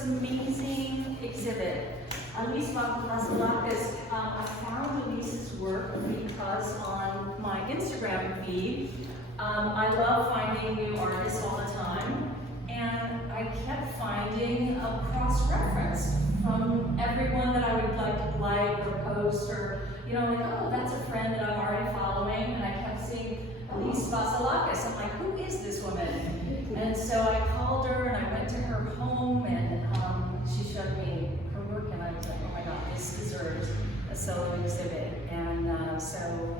this amazing exhibit. Elise Vazelakis, I found Elise's work because on my Instagram feed, I love finding new artists all the time, and I kept finding a cross-reference from everyone that I would like or post, or, you know, like, oh, that's a friend that I'm already following, and I kept seeing Elise Vazelakis. I'm like, who is this woman? And so I called her, and I went to her home, and she showed me her work, and I was like, oh my God, this deserves a solo exhibit. And so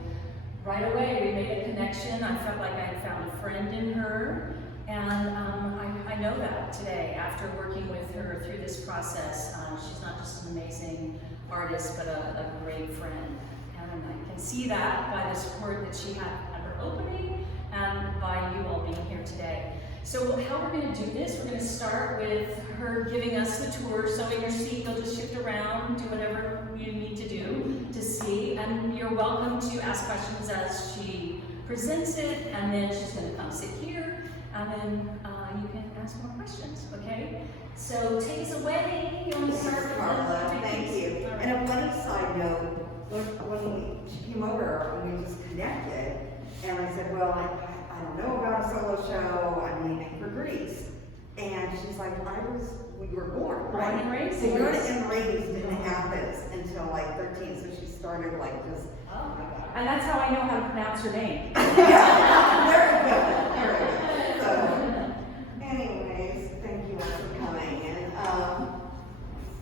right away we made a connection. I felt like I had found a friend in her, and I know that today after working with her through this process. She's not just an amazing artist, but a great friend. And I can see that by the support that she had at her opening and by you all being here today. So how we're going to do this, we're going to start with her giving us the tour. So in your seat, you'll just shift around, do whatever you need to do to see. And you're welcome to ask questions as she presents it. And then she's going to come sit here. And then you can ask more questions, okay? So take us away. You want to start with Carla, thank you. Right. And a funny side note, when she came over and we just connected, and I said, well, I don't know about a solo show, I'm leaving for Greece. And she's like, we were born, right? Born and raised. Born and raised didn't happen until like 13, so she started like just, Oh my God. And that's how I know how to pronounce her name. yeah, very good, very good. So, anyways, thank you all for coming. And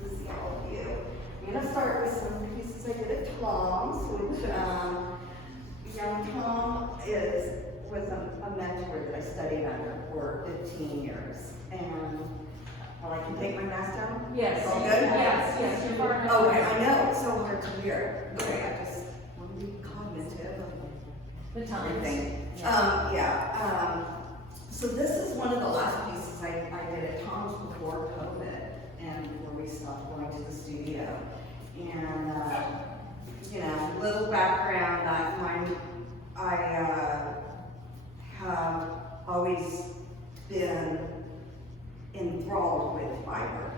this is all of you. I'm going to start with some pieces I did at Tom's, which young Tom was a mentor that I studied under for 15 years. And I can take my mask down? Yes. All good? Yes, you're far enough. Okay, I know, it's so hard to hear. Okay, I just want to be cognitive of The times. everything. Yeah. So this is one of the last pieces I did at Tom's before COVID, and before we stopped going to the studio. And you know, little background, I have always been enthralled with fiber.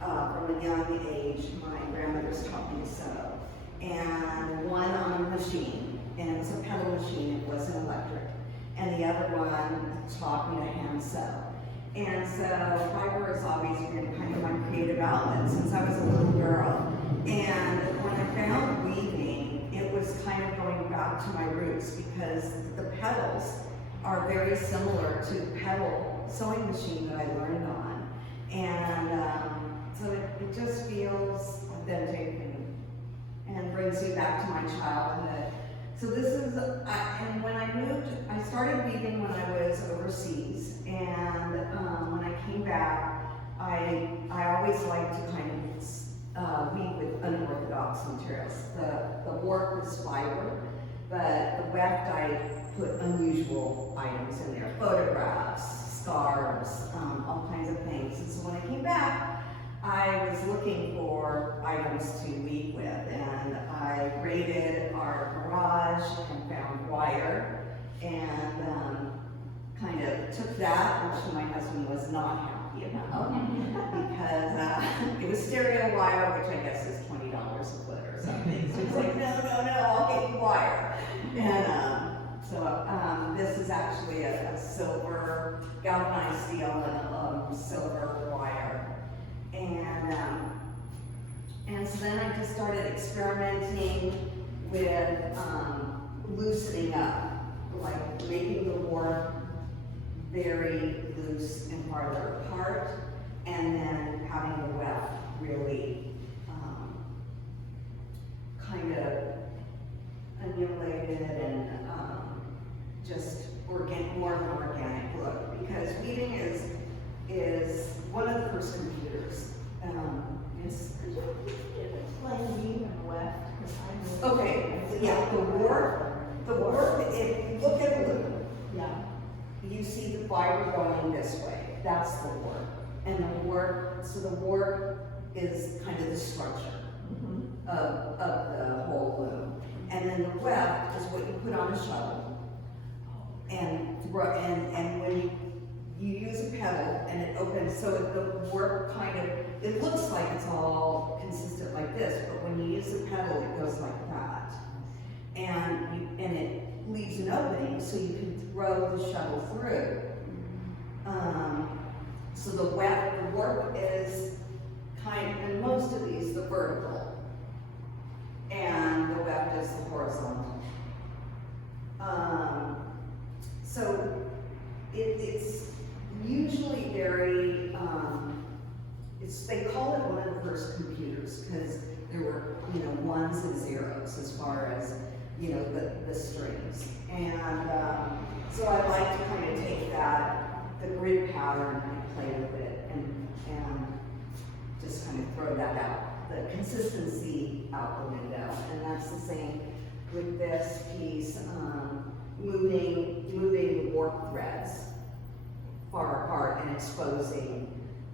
From a young age, my grandmother's taught me to sew. And one on a machine, and it was a pedal machine, it wasn't electric. And the other one taught me to hand sew. And so fiber has always been kind of my creative outlet since I was a little girl. And when I found weaving, it was kind of going back to my roots because the pedals are very similar to the pedal sewing machine that I learned on. And so it just feels authentic and brings you back to my childhood. So this is, and when I moved, I started weaving when I was overseas. And when I came back, I always liked to kind of weave with unorthodox materials. The warp was fiber, but the weft I put unusual items in there, photographs, scarves, all kinds of things. And so when I came back, I was looking for items to weave with, and I raided our garage and found wire, and kind of took that, which my husband was not happy about, because it was stereo wire, which I guess is $20 a foot or something. So he's like, no, I'll get you wire. And so this is actually a silver galvanized steel and silver wire. And so then I just started experimenting with loosening up, like making the warp very loose and farther apart, and then having the weft really kind of emulated and just more of an organic look, because weaving is one of the first computers. Could you explain weave and weft? Okay, yeah, the warp, if you look at blue, Yeah. you see the fiber going this way, that's the warp. And the warp, so the warp is kind of the structure of the whole loom. And then the weft is what you put on a shuttle. And when you you use a pedal and it opens, so the work kind of, it looks like it's all consistent like this, but when you use the pedal, it goes like that. And it leaves an opening so you can throw the shuttle through. So the work is in most of these, the vertical, and the weft is the horizontal. So it's usually very, they call it one of the first computers because there were, ones and zeros as far as, the strings. And so I like to kind of take the grid pattern and play with it and just kind of throw that out. The consistency out the window. And that's the same with this piece, moving warp threads far apart and exposing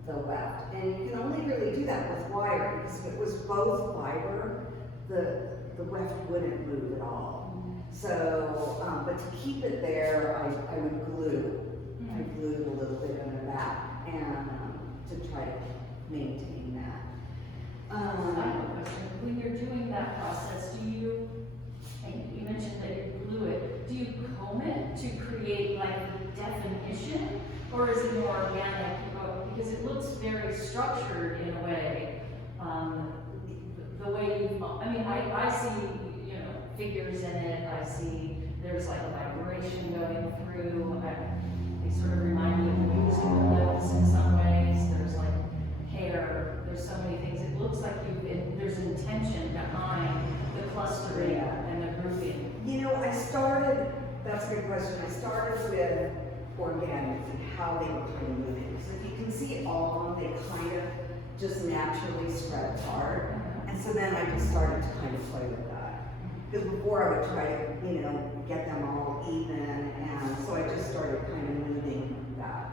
the weft. And you can only really do that with wire, because if it was both fiber, the weft wouldn't move at all. So, but to keep it there, I would glue. I glued a little bit on the back and to try to maintain that. I have a question. When you're doing that process, you mentioned that you glue it. Do you comb it to create like the definition, or is it more organic? Because it looks very structured in a way. The way I see, figures in it. I see there's like a vibration going through. They sort of remind me of musical notes in some ways. There's like hair. There's so many things. It looks like there's intention behind the clustering and the grouping. That's a good question. I started with organic and how they were kind of moving. So if you can see all of them, they kind of just naturally spread apart. And so then I just started to kind of play with that. Because before I would try to, get them all even, and so I just started kind of moving that.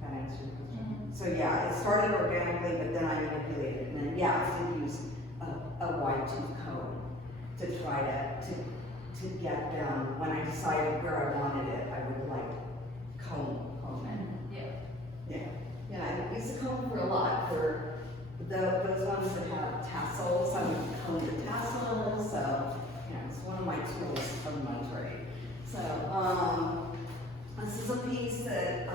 That answers your question. So yeah, it started organically, but then I manipulated, and then I did use a wide tooth comb to try to get them. When I decided where I wanted it, I would like comb it. Yeah, I use the comb for a lot. For those ones that have tassels, I would comb the tassels. So it's one of my tools from my trade. So this is a piece that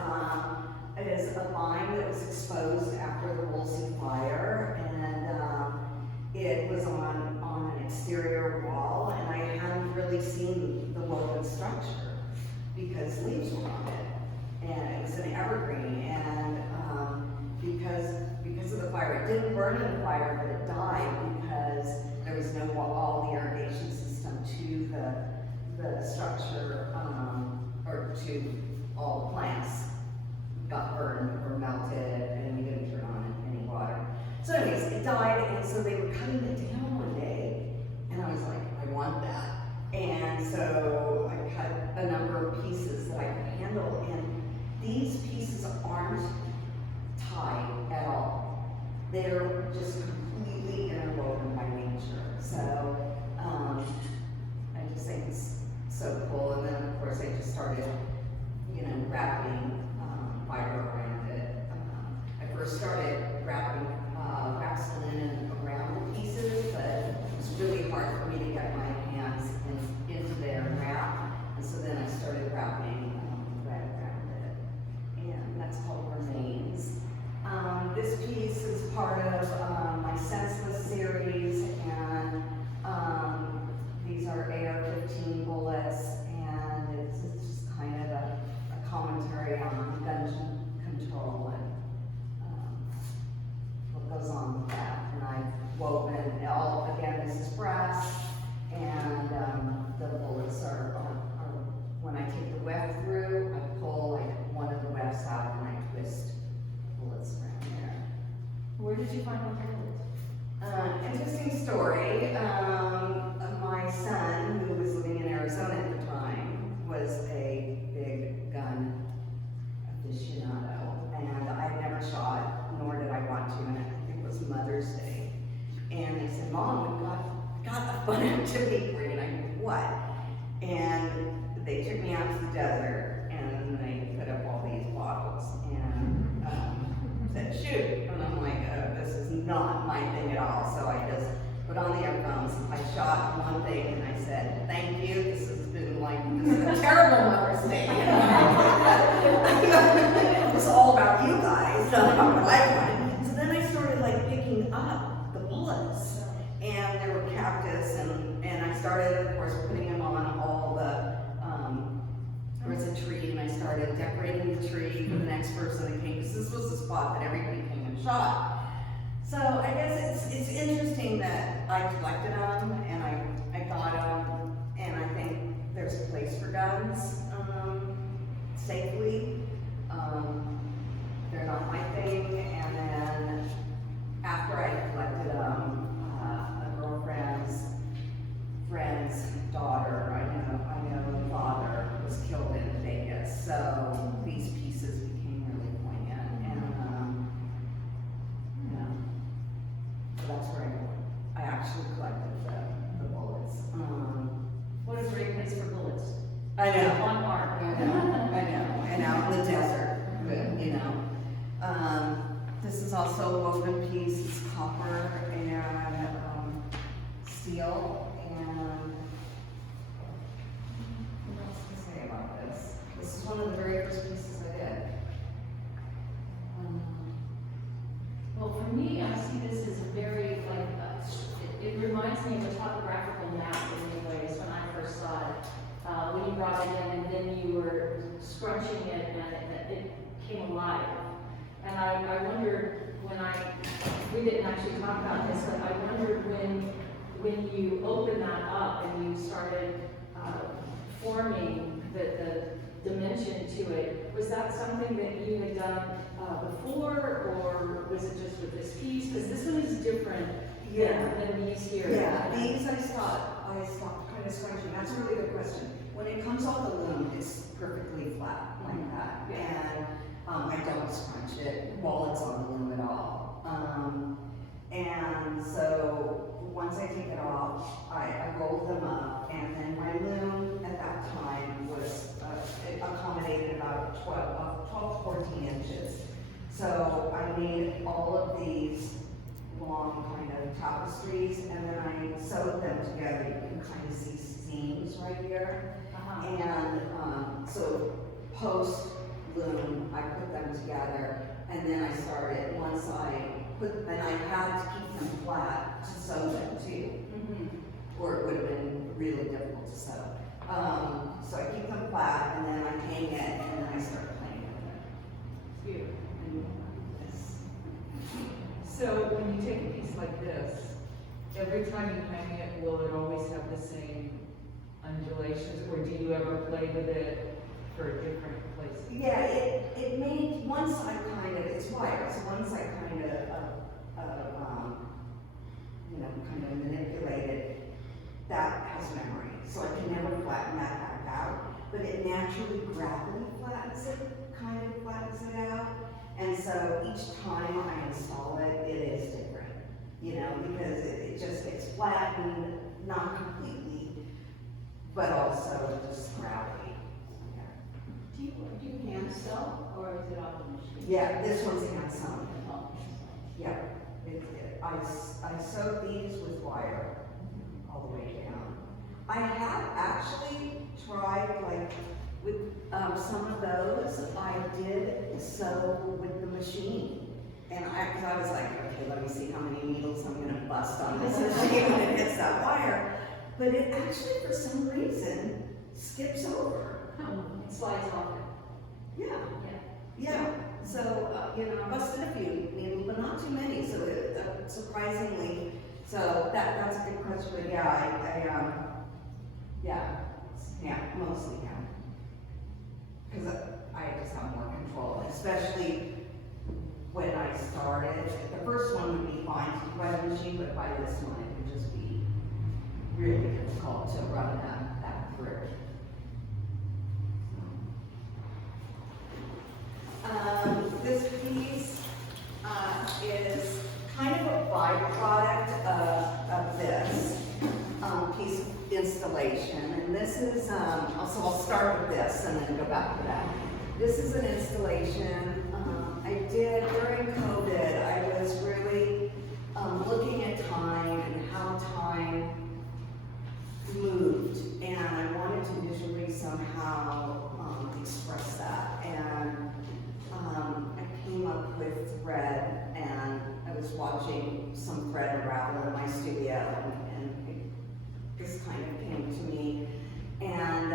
is a vine that was exposed after the Woolsey fire, and it was on an exterior wall, and I hadn't really seen the woven structure because leaves were on it, and it was an evergreen, and because of the fire, it didn't burn in the fire, but it died because there was no all the irrigation system to the structure, or to all the plants got burned or melted, and we didn't turn on any water. So anyways, it died, and so they were cutting it down one day, and I was like, I want that. And so I cut a number of pieces that I could handle, and these pieces aren't tied at all. They're just completely interwoven by nature. So I just think it's so cool. And then of course I just started, wrapping fiber around it. I first started wrapping wax linen around the pieces, but it was really hard for me to get my hands into there and wrap. And so then I started wrapping thread around it. And that's called Remains. This piece is part of my Senseless series, and these are AR-15 bullets, and it's just kind of a commentary on gun control and what goes on with that. And I've woven again, this is brass, and the bullets are when I take the weft through, I pull like one of the wefts out and I twist bullets around there. Where did you find the bullets? Interesting story. My son, who was living in Arizona at the time, was a big gun aficionado, and I'd never shot, nor did I want to, and I think it was Mother's Day. And they said, Mom, we've got a fun activity for you, and I said, what? And they took me out to the desert, and they put up all these bottles. not my thing at all. So I just put on the earphones, I shot one thing, and I said, thank you, this has been like, this is a terrible Mother's Day. It was all about you guys, not about what I wanted. So then I started like picking up the bullets, and they were cactus, and I started, of course, putting them on all the, there was a tree, and I started decorating the tree for the next person that came, because this was the spot that everybody came and shot. So I guess it's interesting that I collected them, and I got them, and I think there's a place for guns, safely. They're not my thing, and then after I collected them, a girlfriend's friend's daughter, I know the father was killed in Vegas, so these pieces became really poignant, and so that's where I actually collected the bullets. What a great place for bullets. I know. On art. I know, and out in the desert, you know. This is also a woven piece, it's copper and steel, and what else to say about this? This is one of the very first pieces I did. Well, for me, I see this as a very, like, it reminds me of a topographical map in many ways when I first saw it. When you brought it in and then you were scrunching it and it came alive. And I wondered we didn't actually talk about this, but I wondered when you opened that up and you started forming the dimension to it, was that something that you had done before, or was it just with this piece? Because this one is different than these here. Yeah, these I stopped kind of scrunching. That's really the question. When it comes off the loom, it's perfectly flat like that. And I don't scrunch it while it's on the loom at all. And so once I take it off, I roll them up, and then my loom at that time was it accommodated about 12 to 14 inches. So I made all of these long kind of tapestries, and then I sewed them together. You can kind of see seams right here. And so post loom, I put them together, and then I started, once I put, and I had to keep them flat to sew them too, or it would have been really difficult to sew. So I keep them flat, and then I hang it, and then I start playing with it. Beautiful. So when you take a piece like this, every time you hang it, will it always have the same undulations, or do you ever play with it for different places? Yeah, it made, once I kind of, it's wire, so once I kind of, kind of manipulate it, that has memory. So I can never flatten that back out, but it naturally gravity flattens it out. And so each time I install it, it is different, because it just gets flattened, not completely, but also just gravity. Do you hand sew, or is it on the machine? Yeah, this one's hand sewn. Oh, Yeah, I sewed these with wire all the way down. I have actually tried, like, with some of those, I did sew with the machine. And because I was like, okay, let me see how many needles I'm gonna bust on this machine when it hits that wire. But it actually, for some reason, skips over. It slides off. Yeah. So, I busted a few needles, but not too many, so surprisingly. So that's a good question, but mostly, because I just have more control, especially when I started. The first one would be fine to do by the machine, but by this one, it would just be really difficult to run that through. This piece is kind of a byproduct of this piece of installation. And this is, so I'll start with this and then go back to that. This is an installation I did during COVID. I was really thread, and I was watching some thread unravel in my studio, and this kind of came to me. And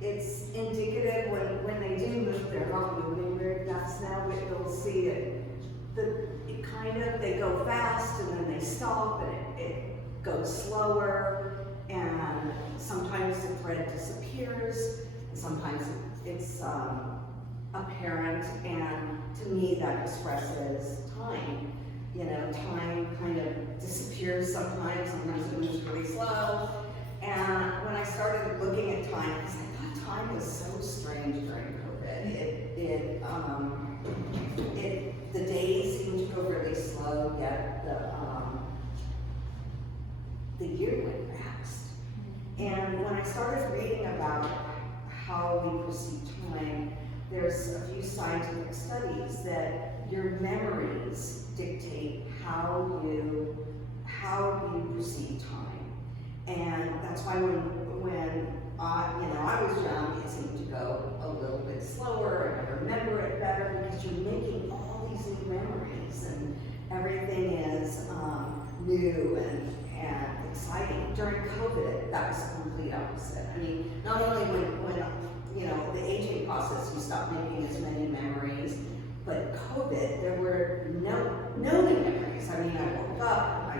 it's indicative when they do move, they're not moving very fast now, but you'll see it. They go fast and then they stop, and it goes slower, and sometimes the thread disappears, and sometimes it's apparent, and to me that expresses time. You know, time kind of disappears sometimes it moves really slow. And when I started looking at time, because I thought time was so strange during COVID. The days seemed to go really slow, yet the year went fast. And when I started reading about how we perceive time, there's a few scientific studies that your memories dictate how you perceive time. And that's why when I was young, it seemed to go a little bit slower, and I remember it better because you're making all these new memories, and everything is new and exciting. During COVID, that was the complete opposite. I mean, not only when the aging process, you stop making as many memories, but COVID, there were no new memories. I mean, I woke up, I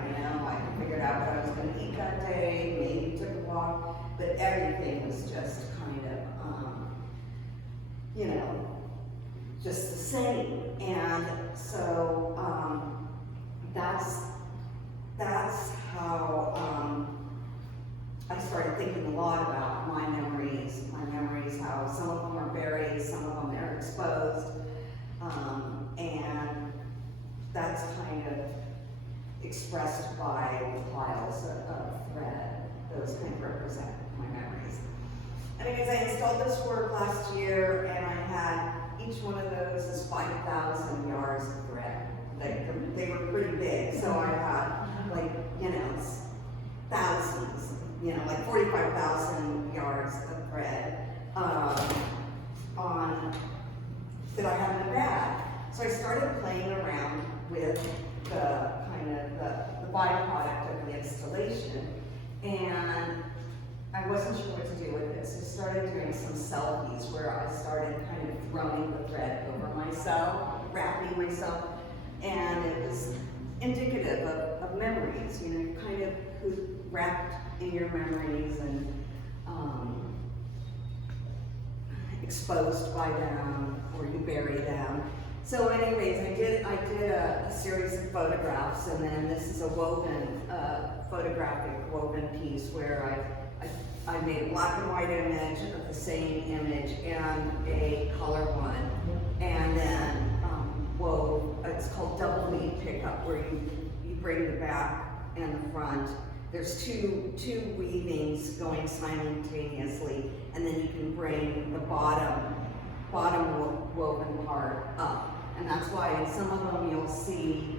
figured out what I was going to eat that day, maybe took a walk, but everything was just kind of, just the same. And so that's how I started thinking a lot about my memories, how some of them are buried, some of them are exposed, and that's kind of expressed by the piles of thread. Those kind of represent my memories. Anyways, I installed this work last year, and I had each one of those is 5,000 yards of thread. They were pretty big, so I had thousands, like 45,000 yards of thread that I had in the bag. So I started playing around with the byproduct of the installation, and I wasn't sure what to do with this. I started doing some selfies where I started kind of throwing the thread over myself, wrapping myself, and it was indicative of memories, kind of who's wrapped in your memories and exposed by them, or you bury them. So anyways, I did a series of photographs, and then this is a woven, photographic woven piece where I made a black and white image of the same image and a color one, and then wove, it's called double lead pickup, where you bring the back and the front. There's two weavings going simultaneously, and then you can bring the bottom woven part up. And that's why in some of them you'll see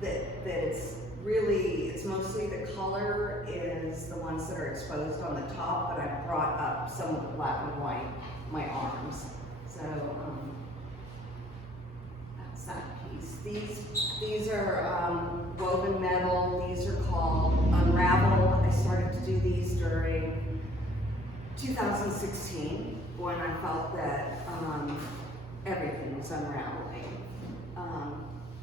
that it's mostly the color is the ones that are exposed on the top, but I brought up some of the black and white, my arms. So that's that piece. These are woven metal. These are called Unravel. I started to do these during 2016 when I felt that everything was unraveling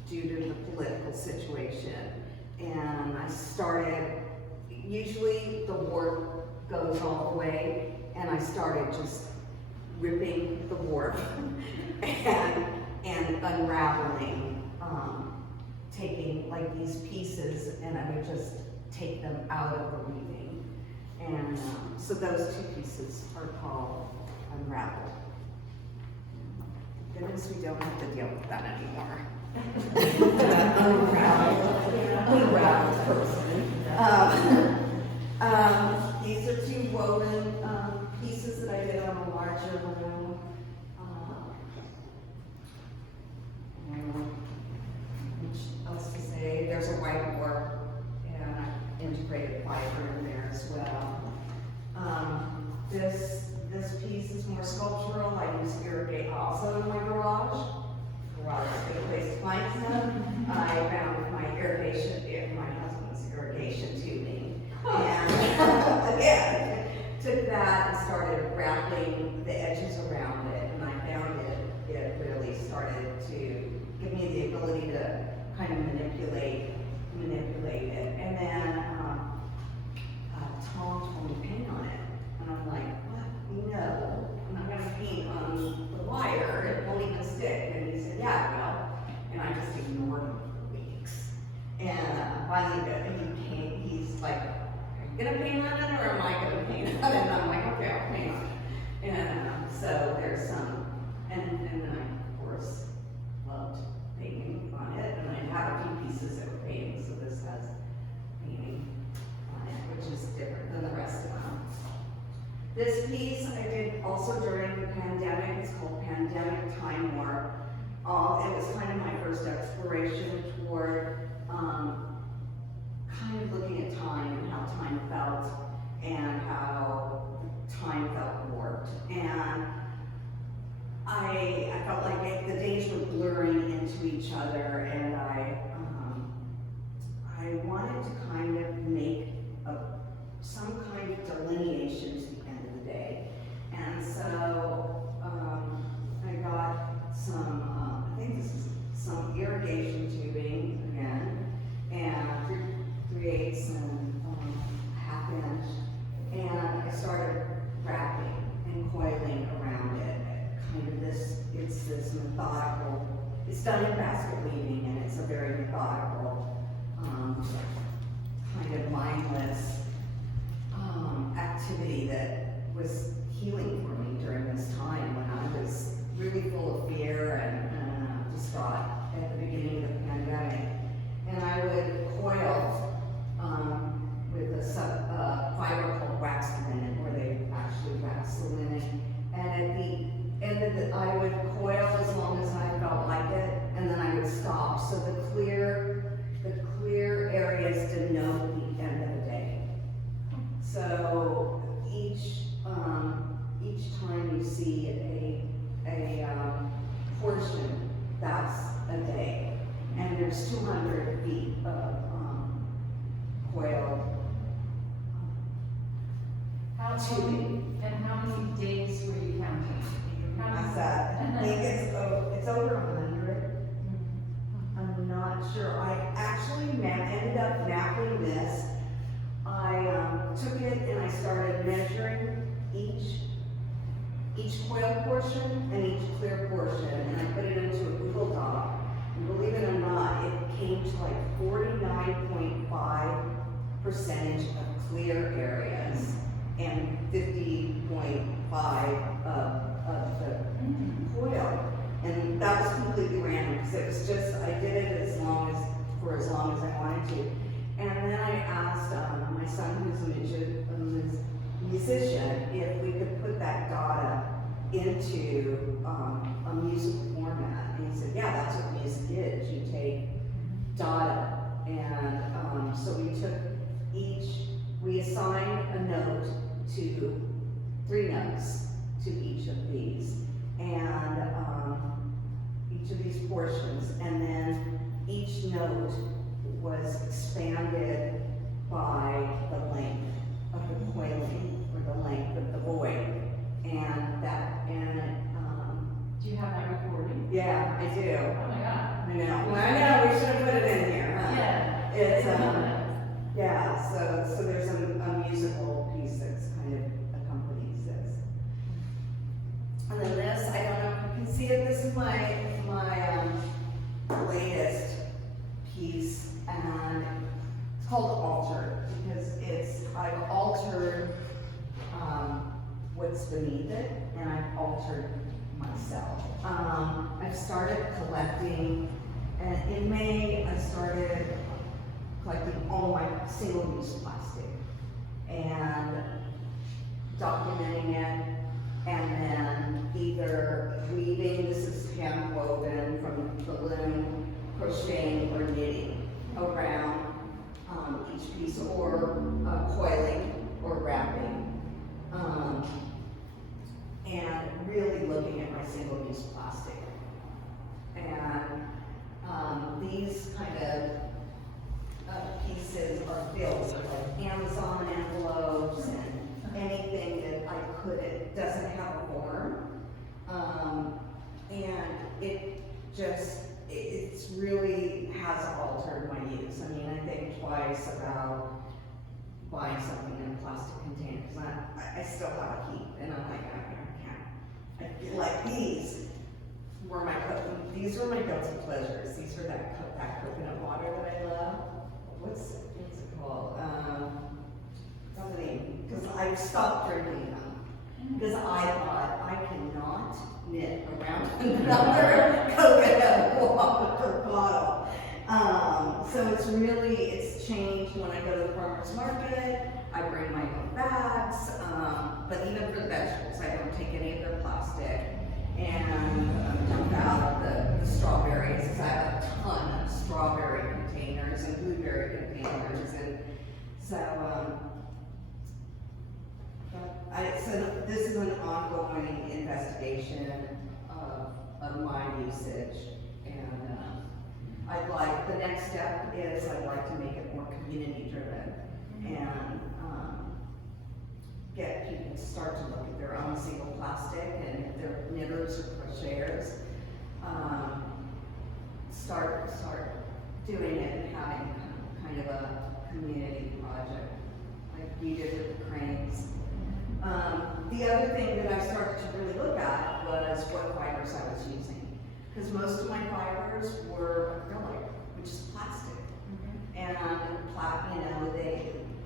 due to the political situation. And I started, usually the warp goes all the way, and I started just ripping the warp and unraveling, taking like these pieces, and I would just take them out of the weaving. And so those two pieces are called Unravel. Goodness, we don't have to deal with that anymore. Unraveled person. These are two woven pieces that I did on a larger loom. Which else to say? There's a white warp and I integrated fiber in there as well. This piece is more sculptural. I use irrigate also in my garage ability to kind of manipulate it. And then, Tom told me to paint on it. And I'm like, what? No, I'm not gonna paint on the wire, it won't even stick. And he said, yeah, well, and I just ignored him for weeks. And finally, he's like, are you gonna paint on it or am I gonna paint on it? And I'm like, okay, I'll paint on it. And so there's some, and then I, of course, loved painting on it. And I have a few pieces that were painting, so this has painting on it, which is different than the rest of them. This piece I did also during the pandemic. It's called Pandemic Time Warp. It was kind of my first exploration toward kind of looking at time and how time felt and how time felt warped. And I felt like the days were blurring into each other, and I wanted to kind of make some kind of delineation to the end of the day. And so I got some, I think this is some irrigation tubing again, and 3/8 and 1/2 inch. And I started wrapping and coiling around it. Kind of it's this methodical, it's done in basket weaving, and it's a very methodical, kind of mindless activity that was healing for me during this time when I was really full of fear and distraught at the beginning of the pandemic. And I would coil with a fiber called wax linen, where they actually wax the linen. And at the end of it, I would coil as long as I felt like it, and then I would stop. So the clear areas denote the end of the day. So each time you see a portion, that's a day. And there's 200 feet of coiled tubing. And how many days were you counting? What's that? I think it's over 100. I'm not sure. I actually ended up mapping this. I took it and I started measuring each coil portion and each clear portion, and I put it into a Google Doc. And believe it or not, it came to like 49.5% of clear areas and 50.5 of the coil. And that was completely random, because it was just, I did it for as long as I wanted to. And then I asked my son, who's a musician, if we could put that data into a musical format. And he said, yeah, that's what music is. You take data. And so we assigned a note to 3 notes to each of these. And each of these portions. And then each note was expanded by the length of the coiling, or the length of the void. Do you have that recording? Yeah, I do. Oh my God. I know, we should have put it in here, huh? Yeah. It's, yeah, so there's a musical piece that's kind of accompanies this. And then this, I don't know if you can see it, this is my latest piece, and it's called Altered, because I've altered what's beneath it, and I've altered myself. I've started collecting, and in May I started collecting all my single-use plastic and documenting it, and then either weaving, this is hand woven from the loom, crocheting or knitting around each piece, or coiling or wrapping. And really looking at my single-use plastic. And these kind of pieces are filled with like Amazon envelopes and anything that I could, it doesn't have a form. And it has altered my use. I mean, I think twice about buying something in a plastic container, because I still have a heat, and I'm like, I can't. I feel like these were my guilty pleasures. These are that coconut water that I love. What's it called? Something, because I stopped drinking them. Because I thought, I cannot knit around another coconut water bottle. So it's changed when I go to the farmer's market. I bring my own bags, but even for the vegetables, I don't take any of their plastic. And dump out the strawberries, because I have a ton of strawberry containers and blueberry containers, and so so this is an ongoing investigation of my usage, and the next step is I'd like to make it more community driven, and get people to start to look at their own single plastic, and if they're knitters or crocheters, start doing it and having kind of a community project like we did with the cranes. The other thing that I started to really look at was what fibers I was using, because most of my fibers were acrylic, which is plastic, and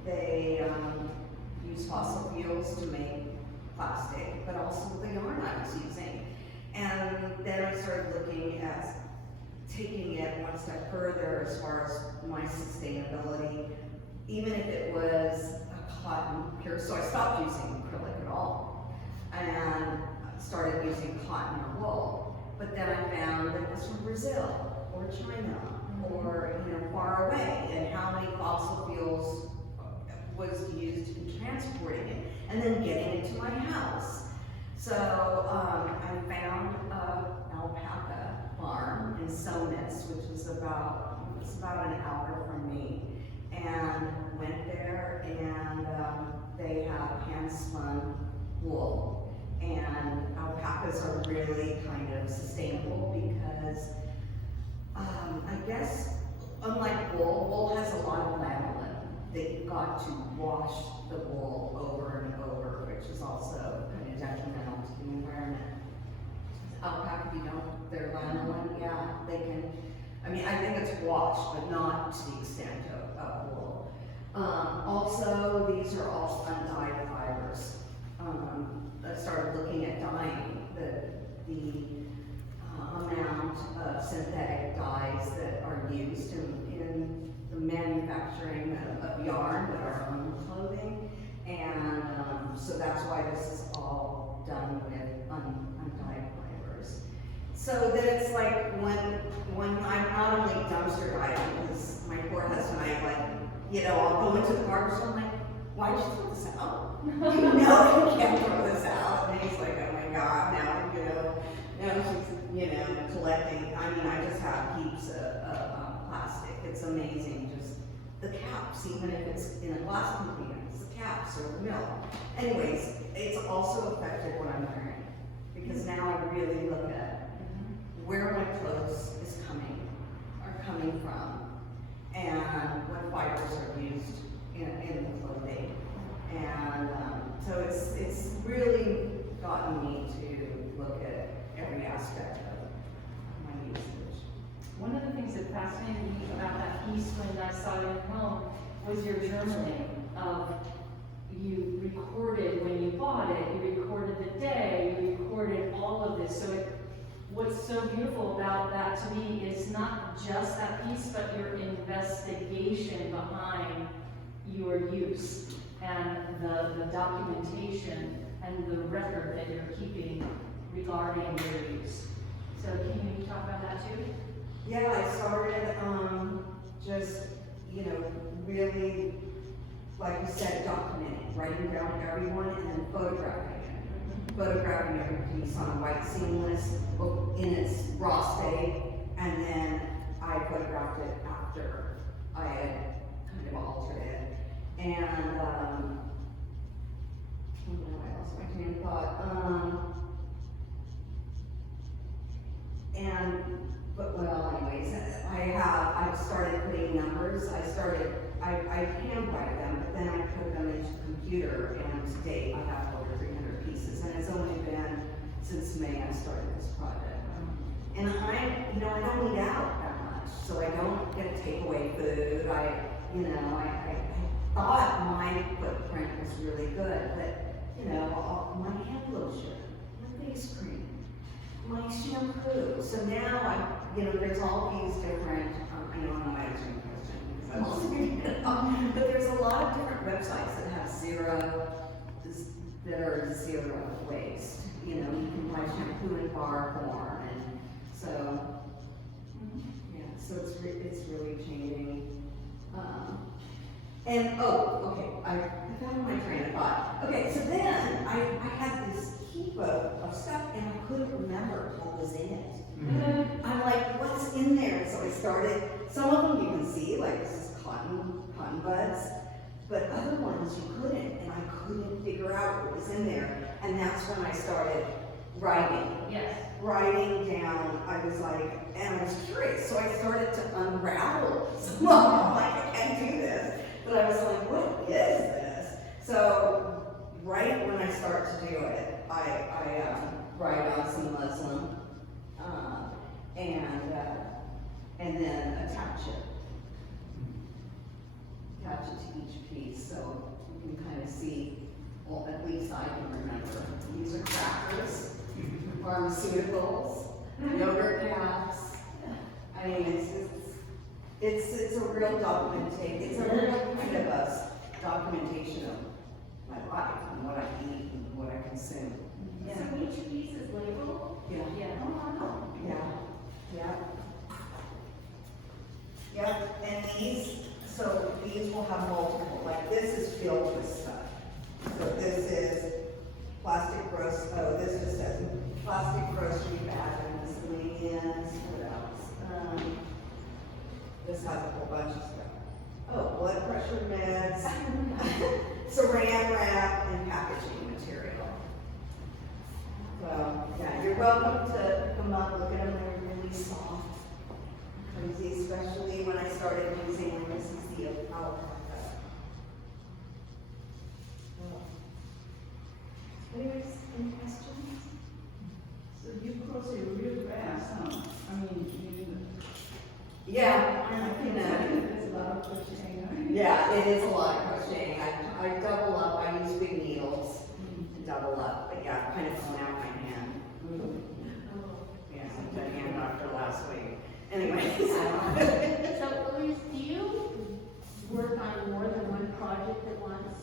they use fossil fuels to make plastic, but also the yarn I was using. And then I started looking at taking it one step further as far as my sustainability, even if it was a cotton pure. So I stopped using acrylic at all, and started using cotton or wool. But then I found that it was from Brazil or China or far away, and how many fossil fuels was used in transporting it and then getting it to my house. So I found an alpaca farm in Sonus, which was about an hour from me, and went there, and they have hand spun wool, and alpacas are really kind of sustainable because I guess unlike wool has a lot of lanolin. They've got to wash the wool over and over, which is also kind of detrimental to the environment. Alpaca, if you don't, their lanolin, yeah, they can, I mean, I think it's washed, but not to the extent of wool. Also, these are all undyed fibers. I started looking at dyeing the amount of synthetic dyes that are used in the manufacturing of yarn with our own clothing, and so that's why this is all done with undyed fibers. So that it's like when I'm not only dumpster diving, because my poor husband and I I'll go into the garbage and I'm like, why'd you throw this out? You know you can't throw this out. And he's like, oh my God, now she's collecting. I mean, I just have heaps of plastic. It's amazing, just the caps, even if it's in a glass container, it's the caps or the milk. Anyways, it's also affected what I'm wearing, because now I really look at where my clothes are coming from, and what fibers are used in the clothing. And so it's really gotten me to look at every aspect of my usage. One of the things that fascinated me about that piece when I saw you at home was your journaling of, you recorded when you bought it, you recorded the day, you recorded all of this. So what's so beautiful about that to me is not just that piece, but your investigation behind your use and the documentation and the record that you're keeping regarding your use. So can you talk about that too? Yeah, I started just, really, like you said, documenting, writing down everyone and then photographing it. Photographing every piece on a white seamless in its raw state, and then I photographed it after I had kind of altered it. And, I lost my train of thought. But well, anyways, I've started putting numbers, I handwrite them, but then I put them into the computer, and to date, I have over 300 pieces, and it's only been since May I started this project. And I don't eat out that much, so I don't get takeaway food, I thought my footprint was really good, but, my hand lotion, my face cream, my shampoo. So now there's all these different, I know I'm not answering the question because I'm also reading it off, but there's a lot of different websites that have that are zero waste. You can buy shampoo in bar form, and so, yeah, so it's really changing. Okay, I found my train of thought. Okay, so then I had this heap of stuff, and I couldn't remember what was in it. I'm like, what's in there? So I started, some of them you can see, like this is cotton buds, but other ones you couldn't, and I couldn't figure out what was in there. And that's when I started writing. Yes. Writing down, I was like, and I was curious, so I started to unravel some of them. I'm like, I can't do this. But I was like, what is this? So right when I start to do it, I write on some muslin, and then attach it to each piece, so you can kind of see, well, at least I can remember. These are crackers, pharmaceuticals, yogurt caps. I mean, it's a real documentation. It's a real kind of a documentation of my life and what I eat and what I consume. Yeah. So each piece is labeled? Yeah. Yeah. Oh, wow. Yeah. Yep, and these will have multiple, like this is filled with stuff. So this is this just says plastic grocery bag and miscellaneous, what else? This has a whole bunch of stuff. Oh, blood pressure meds, saran wrap, and packaging material. So, yeah, you're welcome to come up, look at them, they're really soft. Cozy, especially when I started using them, this is the alpaca. Anyways, any questions? So you crochet real fast, huh? I mean, Yeah, there's a lot of crocheting, right? yeah, it is a lot of crocheting. I double up, I use big needles to double up, but yeah, kind of pulling out my hand. Yeah, I did hand doctor last week. Anyways. So Elise, do you work on more than one project at once?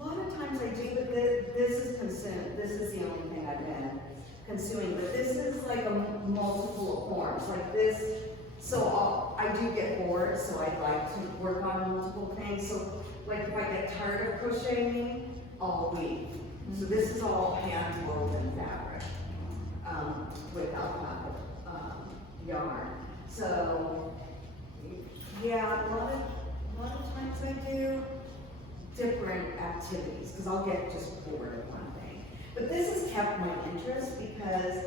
A lot of times I do, but this is consumed. This is the only thing I've been consuming. But this is like a multiple forms, like this. So I do get bored, so I like to work on multiple things. So like if I get tired of crocheting, I'll weave. So this is all hand woven fabric with alpaca yarn. So yeah, a lot of times I do different activities because I'll get just bored of one thing. But this has kept my interest because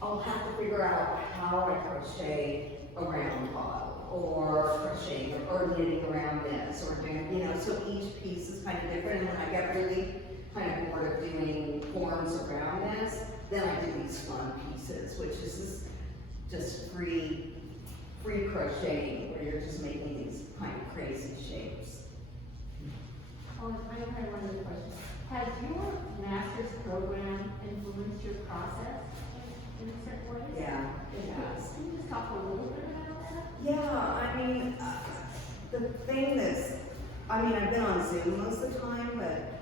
I'll have to figure out how I crochet around bottle or crocheting or knitting around this or doing, so each piece is kind of different. And when I get really kind of bored of doing forms around this, then I do these fun pieces, which is just free crocheting where you're just making these kind of crazy shapes. Oh, I have one other question. Has your master's program influenced your process in certain ways? Yeah, it has. Can you just talk a little bit about that? Yeah, I mean, the thing that's, I've been on Zoom most of the time, but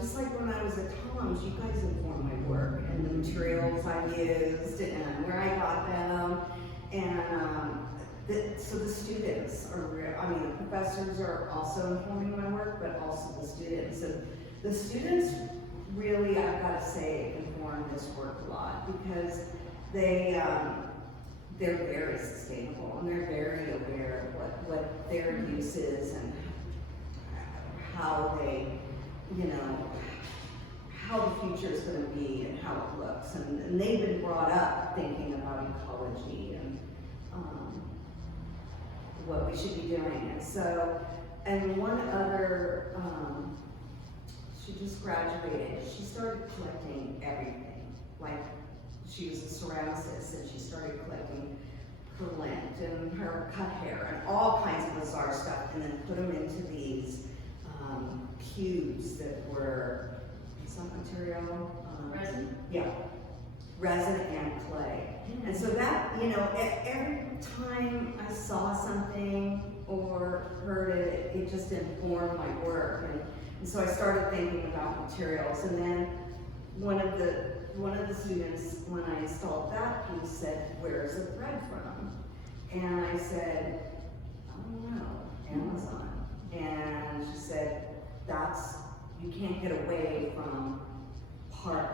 just like when I was at Tom's, you guys informed my work and the materials I used and where I got them. And so the students are, the professors are also informing my work, but also the students. And the students really, I've got to say, inform this work a lot because they're very sustainable and they're very aware of what their use is and how they, how the future is going to be and how it looks. And they've been brought up thinking about ecology and what we should be doing. And so, and one other, she just graduated. She started collecting everything. Like, she was a ceramicist and she started collecting her lint and her cut hair and all kinds of bizarre stuff, and then put them into these cubes that were some material. Resin? Yeah, resin and clay. And so that, you know, every time I saw something or heard it, it just informed my work. And so I started thinking about materials. And then one of the students, when I installed that piece, said, "Where's the thread from?" And I said, "I don't know, Amazon." And she said, you can't get away from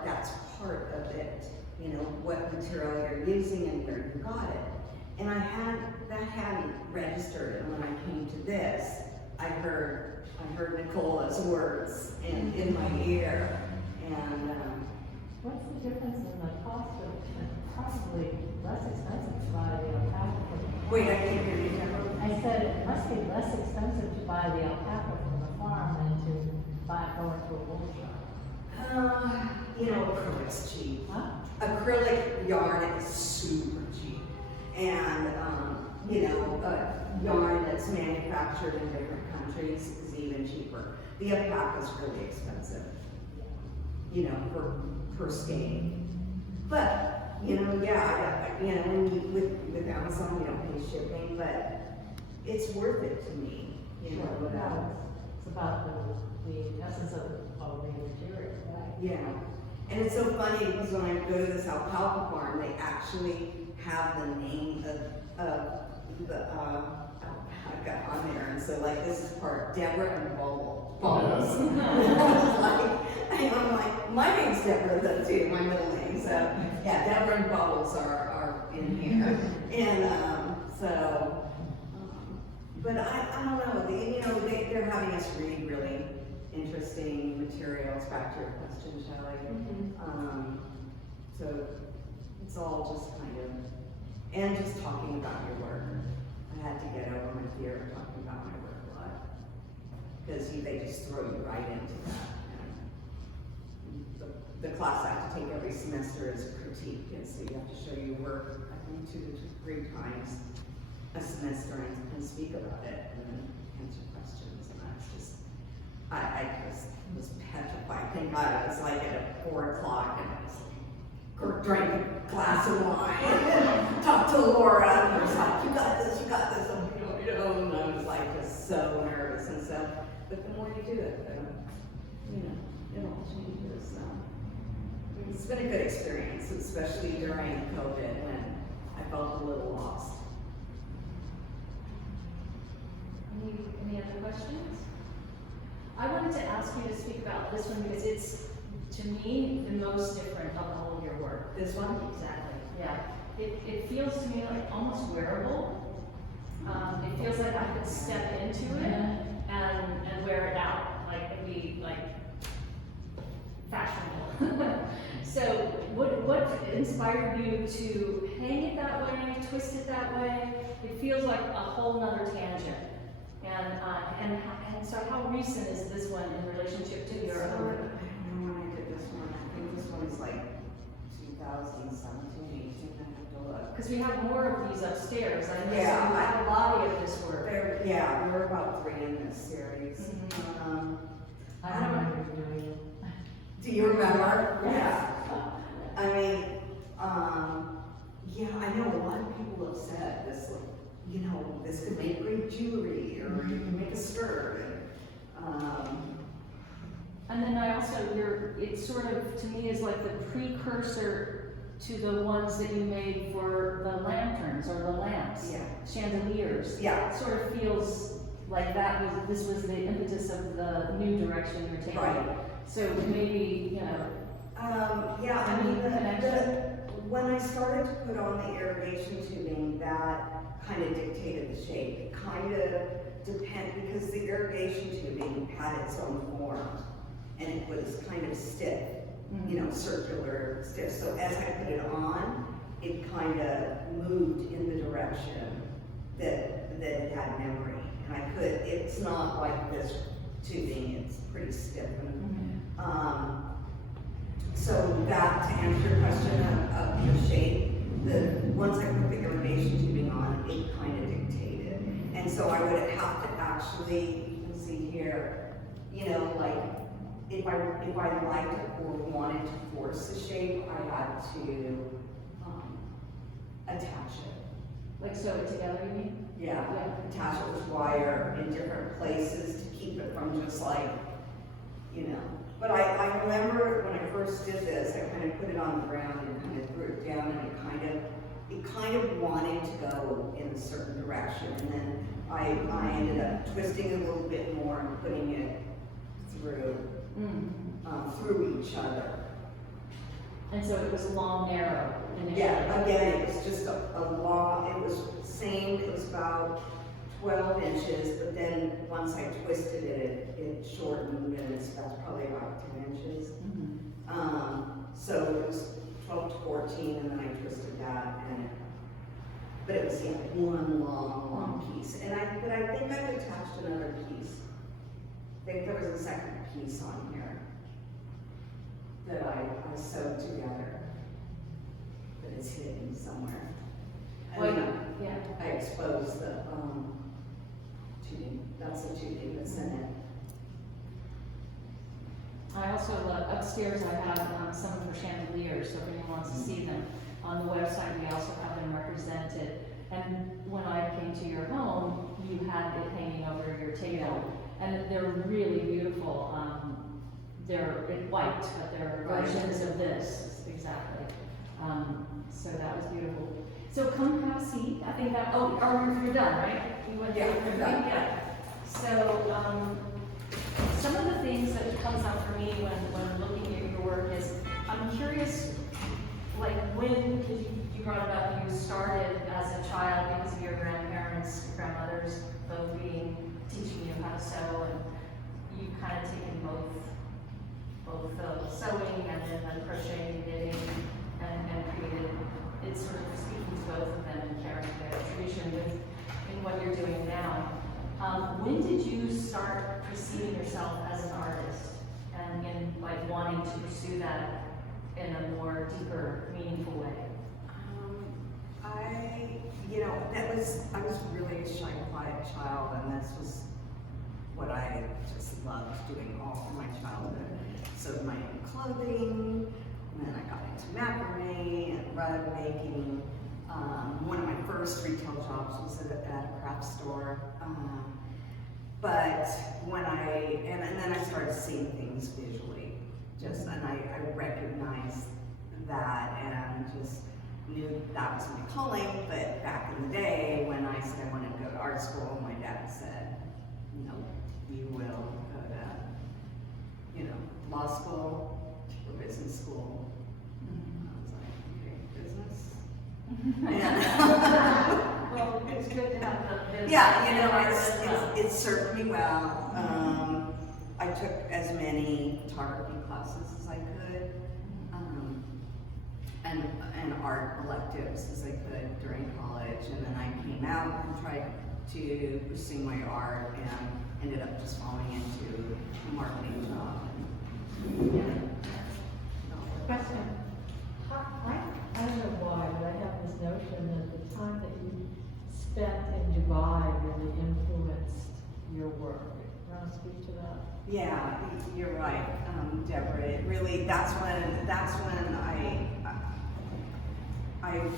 that's part of it, you know, what material you're using and where you got it. And that hadn't registered, and when I came to this, I heard Nicola's words in my ear, and What's the difference in the cost of, possibly less expensive to buy the alpaca from? wait, I can't hear you, Deborah. I said it must be less expensive to buy the alpaca from the farm than to go into a wool shop. You know, acrylic's cheap. Huh? Acrylic yarn is super cheap. And, you know, yarn that's manufactured in different countries is even cheaper. The alpaca is really expensive, you know, per skein. But, you know, yeah, you know, with Amazon, you don't pay shipping, but it's worth it to me, you know, without. It's about the essence of the material, right? Yeah, and it's so funny because when I go to this alpaca farm, they actually have the name of the alpaca on there, and so like this is part Deborah and Bubbles. And I'm like, my name's Deborah though too, my middle name. So yeah, Deborah and Bubbles are in here, and but I don't know. You know, they're having us read really interesting materials. Back to your question, Shelley. So it's all just kind of, and just talking about your work. I had to get over my fear of talking about my work a lot, because they just throw you right into that. And the class I have to take every semester is a critique, and so you have to show your work, I think 2 to 3 times a semester and speak about it and answer questions, and I just was petrified. Thank God it was like at 4 o'clock, and I was like, drank a glass of wine and talked to Laura, and I was like, you got this, and and I was like just so nervous, and so, but the more you do it, you know, it all changes, so. It's been a good experience, especially during COVID when I felt a little lost. Any other questions? I wanted to ask you to speak about this one because it's, to me, the most different of all of your work. This one? Exactly, yeah. It feels to me like almost wearable. It feels like I could step into it and wear it out, like it'd be like fashionable. So what inspired you to hang it that way, twist it that way? It feels like a whole nother tangent. And so how recent is this one in relationship to your other work? I don't know when I did this one. I think this one is like 2017, 18, I have to look. Because we have more of these upstairs. I know Yeah, so you have a body of this work. There were about 3 in this series. I don't remember doing it. Do you remember? Yeah. I mean, yeah, I know a lot of people have said this, like, you know, this could make great jewelry, or you can make a skirt. And then I also, it sort of, to me, is like the precursor to the ones that you made for the lanterns or the lamps, Yeah. chandeliers. Yeah. It sort of feels like this was the impetus of the new direction you're taking. Right. So maybe, you know. Yeah, I mean, Connection? when I started to put on the irrigation tubing, that kind of dictated the shape. It kind of because the irrigation tubing had its own form, and it was kind of stiff. you know, circular stiff. So as I put it on, it kind of moved in the direction that it had memory. And I could, it's not like this tubing, it's pretty stiff. And, so that, to answer your question of the shape, once I put the irrigation tubing on, it kind of dictated. And so I would have to actually, you can see here, you know, like, if I liked it or wanted to force the shape, I had to attach it. Like sew it together, you mean? Yeah, attach it with wire in different places to keep it from just like, you know. But I remember when I first did this, I kind of put it on the ground and kind of threw it down, and it kind of wanted to go in a certain direction. And then I ended up twisting it a little bit more and putting it through each other. And so it was long, narrow initially. Yeah, again, it was just a long, it was same, it was about 12 inches, but then once I twisted it, it shortened, and that's probably about 10 inches. So it was 12 to 14, and then I twisted that, but it was one long piece. But I think I've attached another piece. I think there was a second piece on here that I sewed together, but it's hidden somewhere. I exposed the tubing. That's the tubing that's in it. I also love, upstairs I have some of her chandeliers, so if anyone wants to see them. On the website, we also have them represented. And when I came to your home, you had it hanging over your table. And they're really beautiful. They're in white, but they're versions of this, exactly. So that was beautiful. So come have a seat. I think that, you're done, right? You went Yeah, through I'm done. Yeah. So, some of the things that comes up for me when looking at your work is, I'm curious, like when, because you brought it up, you started as a child because of your grandparents, grandmothers, both teaching you how to sew, and you kind of taken both sewing and then crocheting, knitting, and created, it's sort of speaking to both of them and carrying their tradition in what you're doing now. When did you start perceiving yourself as an artist and in like wanting to pursue that in a more deeper, meaningful way? I was really a shy, quiet child, and this was what I just loved doing all through my childhood. Sewed my own clothing, and then I got into macrame and rug making. One of my first retail jobs was at a craft store. But and then I started seeing things visually, and I recognized that and just knew that was my calling. But back in the day, when I said I wanted to go to art school, my dad said, no, you will go to, law school or business school. I was like, okay, business? Well, it's good to have the business. Yeah, it served me well. I took as many photography classes as I could, and art electives as I could during college, and then I came out and tried to pursue my art and ended up just falling into a marketing job. Question. I don't know why, but I have this notion that the time that you spent in Dubai really influenced your work. You want to speak to that? Yeah, you're right, Deborah. It really, that's when I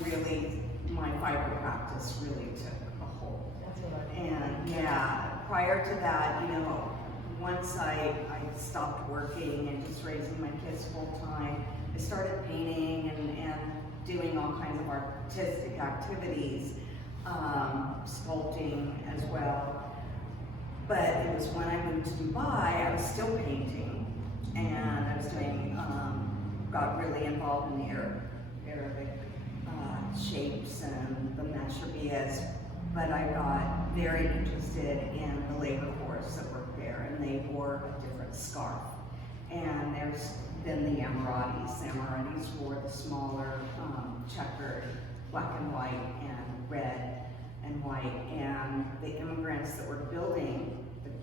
really, my fiber practice really took a hold. That's what I And yeah, prior to that, once I stopped working and just raising my kids full time, I started painting and doing all kinds of artistic activities, sculpting as well. But it was when I moved to Dubai, I was still painting, and I was doing, got really involved in the Arabic shapes and the mashrabiyas, but I got very interested in the labor force that worked there, and they wore a different scarf. And there's than the Emiratis. Emiratis wore the smaller checkered black and white and red and white, and the immigrants that were building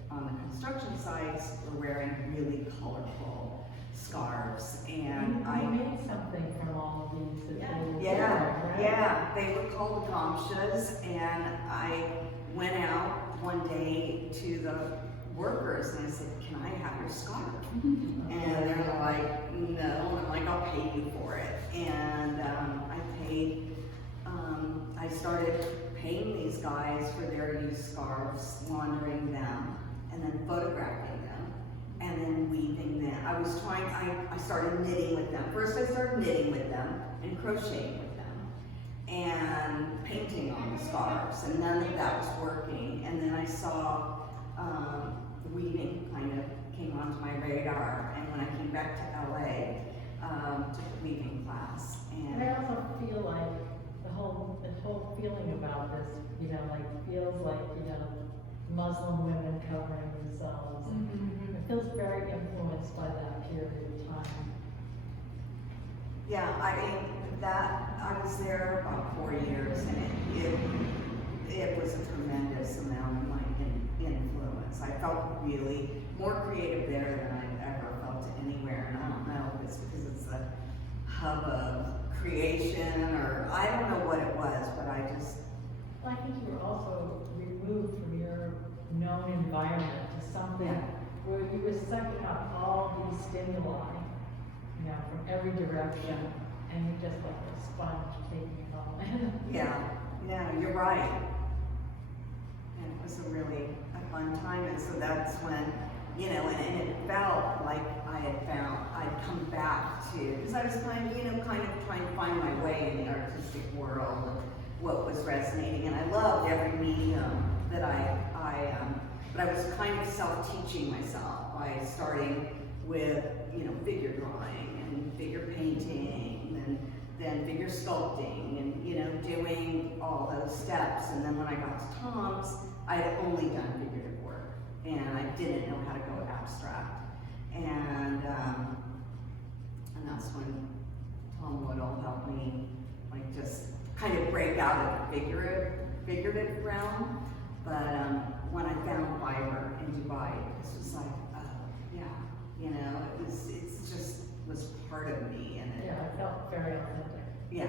on the construction sites were wearing really colorful scarves, and You made something from all of these that they were yeah, wearing, right? yeah, they were called gamshas, and I went out one day to the workers and I said, "Can I have your scarf?" And they're like, "No," and I'm like, "I'll pay you for it." And I paid, I started paying these guys for their used scarves, laundering them, and then photographing them, and then weaving them. I started knitting with them. First I started knitting with them and crocheting with them and painting on the scarves, and none of that was working. And then I saw weaving kind of came onto my radar, and when I came back to LA, took a weaving class. And I also feel like the whole feeling about this, like feels like, Muslim women covering themselves. Mm-hmm. It feels very influenced by that period of time. Yeah, I mean, I was there about 4 years, and it was a tremendous amount of my influence. I felt really more creative there than I've ever felt anywhere, and I don't know if it's because it's a hub of creation, or I don't know what it was, but I just, Well, I think you were also removed from your known environment to something where you were sucking up all these stimuli, from every direction, and you're just like a sponge taking it all in. yeah, you're right. And it was a really fun time, and so that's when, and it felt like I'd come back to, because I was kind of trying to find my way in the artistic world, and what was resonating, and I loved every medium that but I was kind of self-teaching myself by starting with, figure drawing and figure painting, and then figure sculpting, and, doing all those steps. And then when I got to Tom's, I had only done figurative work, and I didn't know how to go abstract. And that's when Tom Woodall helped me, just kind of break out of the figurative realm. But when I found Fiverr in Dubai, this was like, it just was part of me, and Yeah, it felt very authentic. yeah.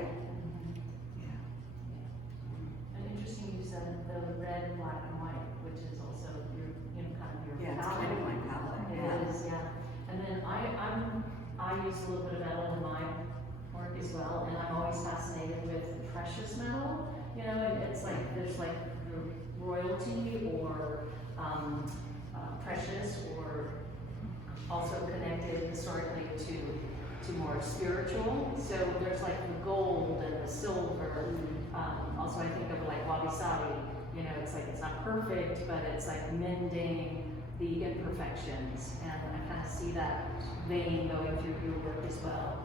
And interesting, you said the red, black, and white, which is also your, kind of your Yeah, it's palette. kind of my palette, It yeah. is, yeah. And then I use a little bit of metal in my work as well, and I'm always fascinated with precious metal. And it's like there's like the royalty or precious, or also connected historically to more spiritual. So there's like the gold and the silver. Also, I think of like wabi sabi. It's like it's not perfect, but it's like mending the imperfections, and I kind of see that vein going through your work as well,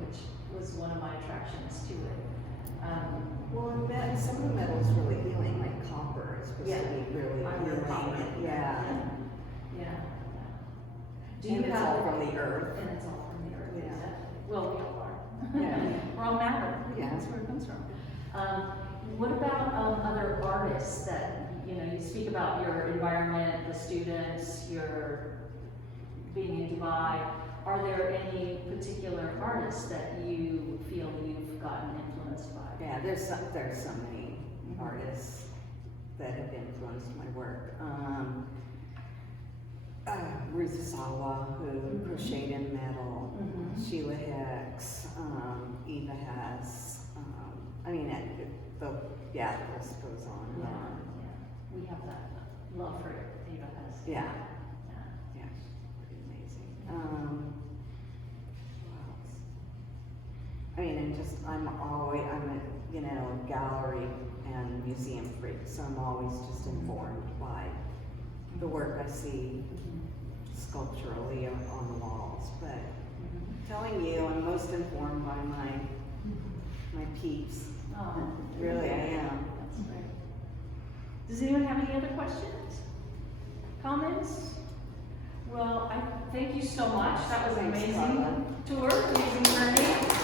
which was one of my attractions to it. Well, and some of the metal's really healing, like copper is supposed to be really I heard copper. healing. Yeah. Yeah. Do And you it's have all from the earth. And it's all from the earth. Yeah. Exactly. Well, we all are. Yeah. We're all matter. Yeah, that's where it comes from. What about other artists that you speak about your environment, the students, your being in Dubai? Are there any particular artists that you feel you've gotten influenced by? Yeah, there's so many artists that have influenced my work. Ruth Sawa, who crocheted in metal, Sheila Hicks, Eva Hess. The list goes on and on. We have that love for Eva Hess. Yeah, Yeah. yeah, pretty amazing. Who else? I'm a gallery and museum freak, so I'm always just informed by the work I see sculpturally on the walls. But telling you, I'm most informed by my peeps. Oh, Really, I am. That's great. Does anyone have any other questions? Comments? Well, I thank you so much. That was an Thanks, amazing Carla. tour, amazing journey.